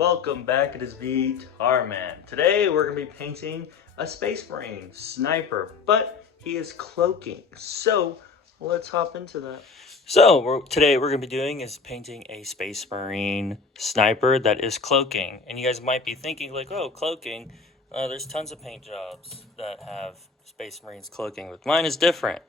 Welcome back, it is Guitar Man. Today we're going to be painting a Space Marine sniper, but he is cloaking. So let's hop into that. Today we're going to be doing is painting a Space Marine sniper that is cloaking. And you guys might be thinking like, oh, cloaking, there's tons of paint jobs that have Space Marines cloaking, but mine is different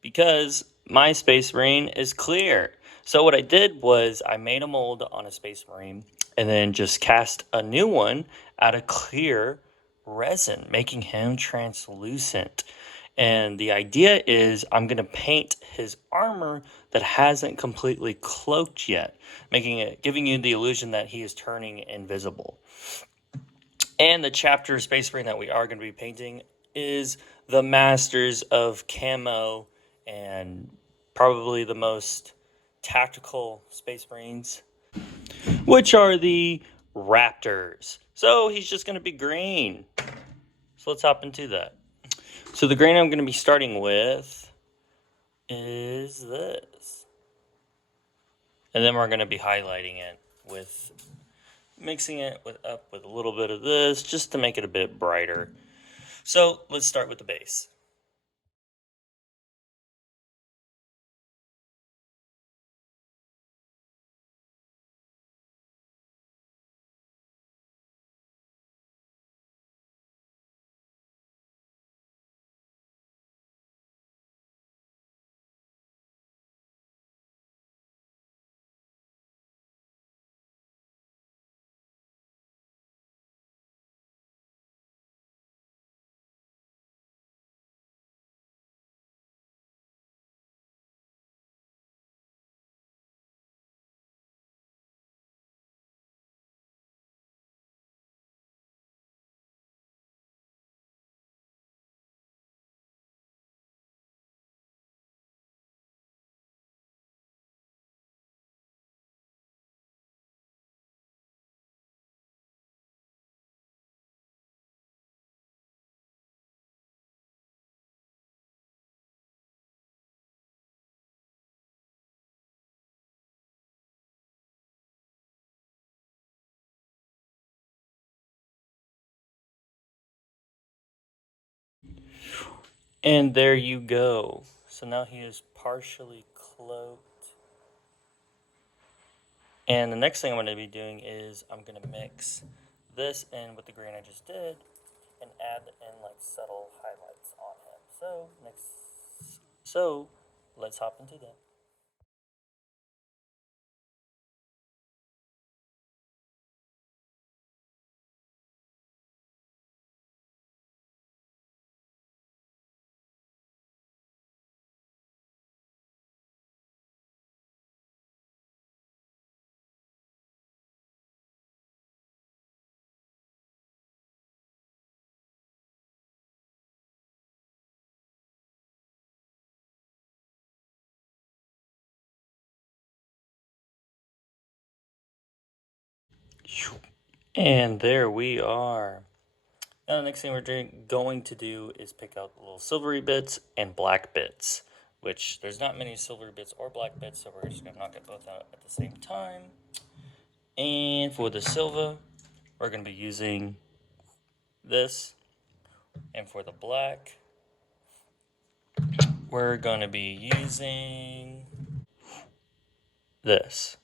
because my Space Marine is clear. So what I did was I made a mold on a Space Marine and then just cast a new one out of clear resin, making him translucent. And the idea is I'm going to paint his armor that hasn't completely cloaked yet, giving you the illusion that he is turning invisible. And the chapter of Space Marine that we are going to be painting is the Masters of Camo and probably the most tactical Space Marines, which are the Raptors. So he's just going to be green. So let's hop into that. So the green I'm going to be starting with is this. And then we're going to be highlighting it with mixing it up with a little bit of this just to make it a bit brighter. So let's start with the base. And there you go. So now he is partially cloaked. And the next thing I'm going to be doing is I'm going to mix this in with the green I just did and add in like subtle highlights on him. So let's hop into that. And there we are. Now the next thing we're going to do is pick out the little silvery bits and black bits, which there's not many silvery bits or black bits, so we're just going to knock it both out at the same time. And for the silver, we're going to be using this. And for the black, we're going to be using this.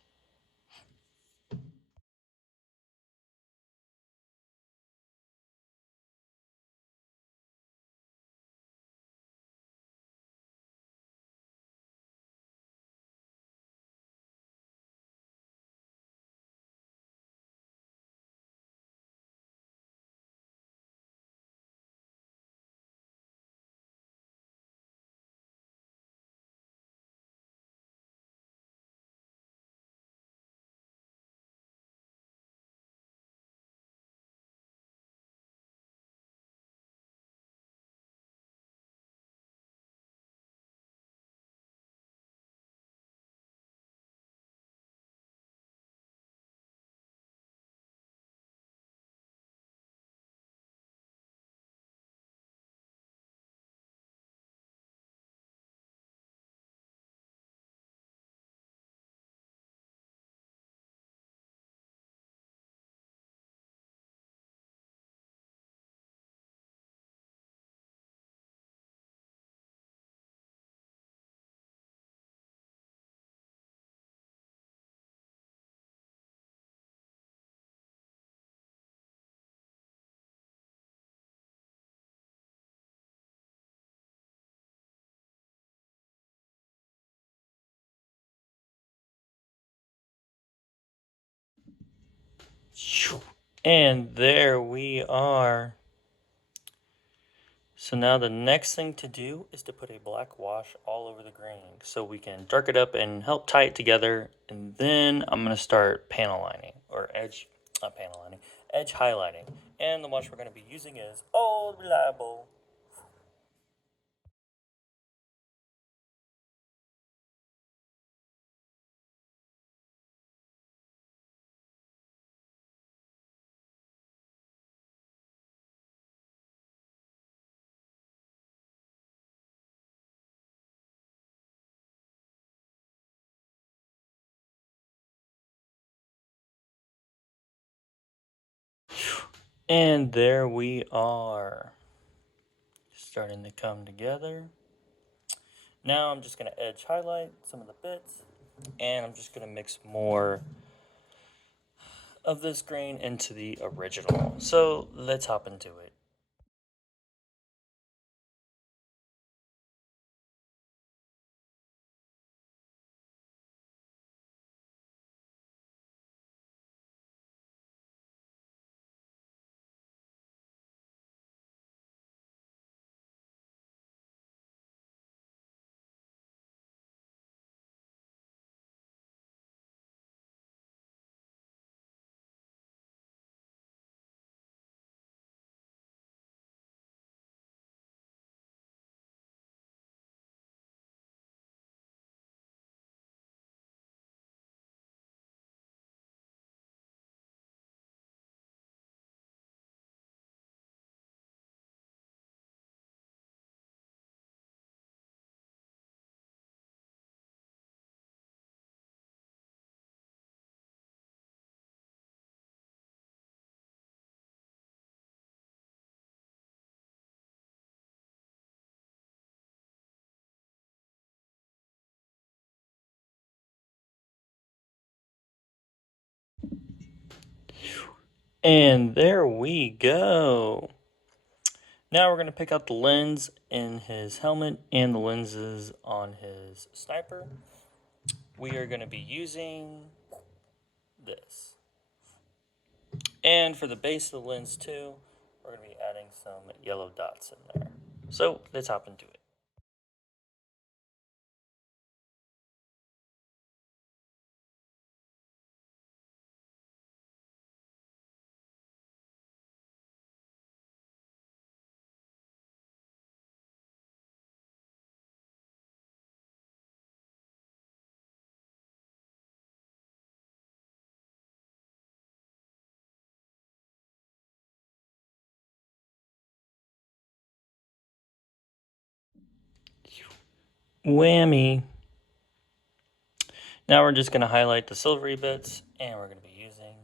And there we are. So now the next thing to do is to put a black wash all over the green so we can dark it up and help tie it together. And then I'm going to start panel lining, or not panel lining, edge highlighting. And the wash we're going to be using is Old Reliable. And there we are, starting to come together. Now I'm just going to edge highlight some of the bits, and I'm just going to mix more of this grain into the original. So let's hop into it. And there we go. Now we're going to pick out the lens in his helmet and the lenses on his sniper. We are going to be using this. And for the base of the lens too, we're going to be adding some yellow dots in there. So let's hop into it. Whammy. Now we're just going to highlight the silvery bits, and we're going to be using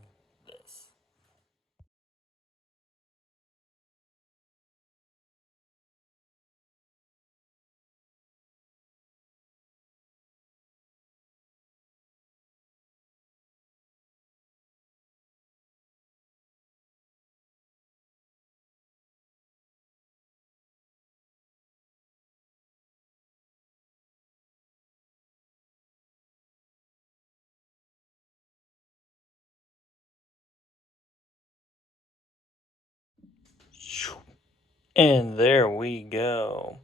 this. And there we go.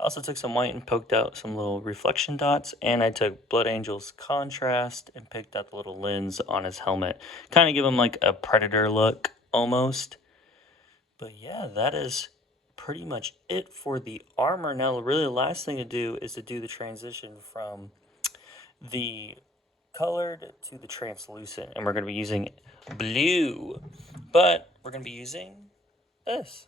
I also took some white and poked out some little reflection dots, and I took Blood Angel's contrast and picked out the little lens on his helmet. Kind of give him like a predator look almost. But yeah, that is pretty much it for the armor. Now, really, the last thing to do is to do the transition from the colored to the translucent, and we're going to be using blue, but we're going to be using this.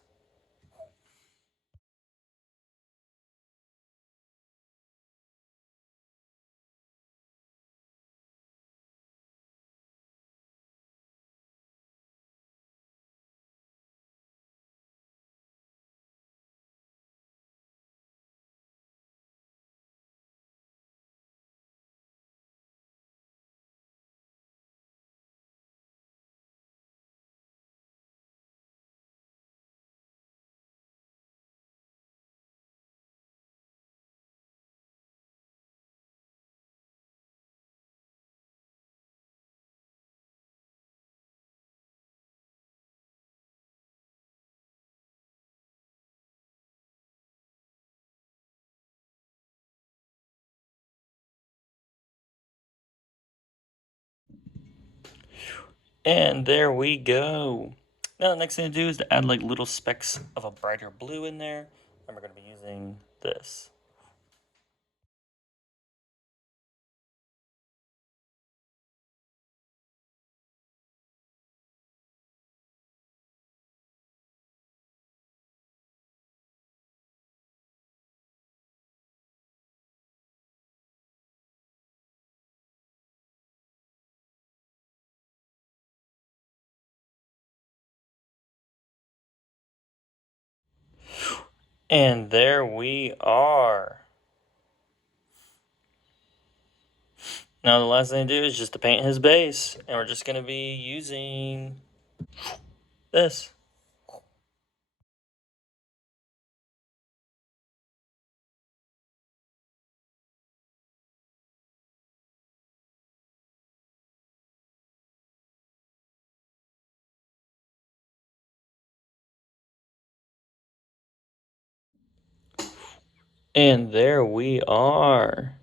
And there we go. Now the next thing to do is to add like little specks of a brighter blue in there. And we're going to be using this. And there we are. Now the last thing to do is just to paint his base. And we're just going to be using this. And there we are.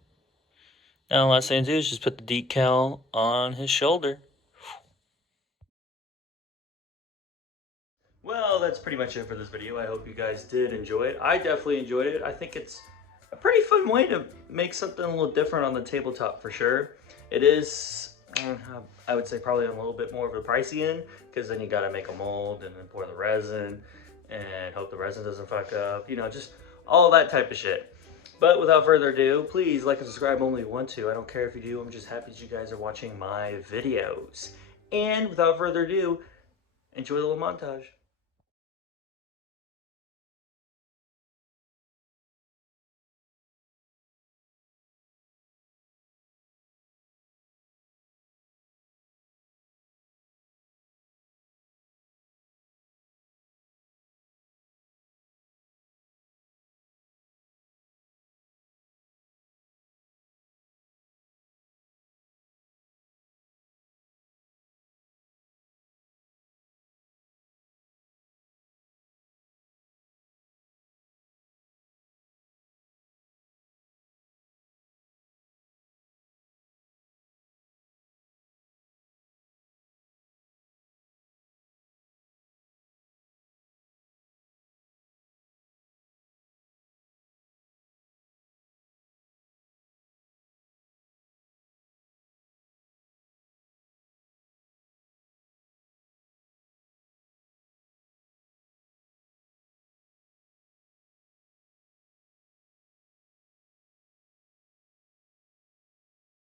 Now the last thing to do is just put the decal on his shoulder. Well, that's pretty much it for this video. I hope you guys did enjoy it. I definitely enjoyed it. I think it's a pretty fun way to make something a little different on the tabletop for sure. It is, I would say probably a little bit more of a pricey end, because then you got to make a mold and then pour the resin and hope the resin doesn't fuck up, you know, just all that type of shit. But without further ado, please like and subscribe only if you want to. I don't care if you do. I'm just happy that you guys are watching my videos. And without further ado, enjoy the little montage.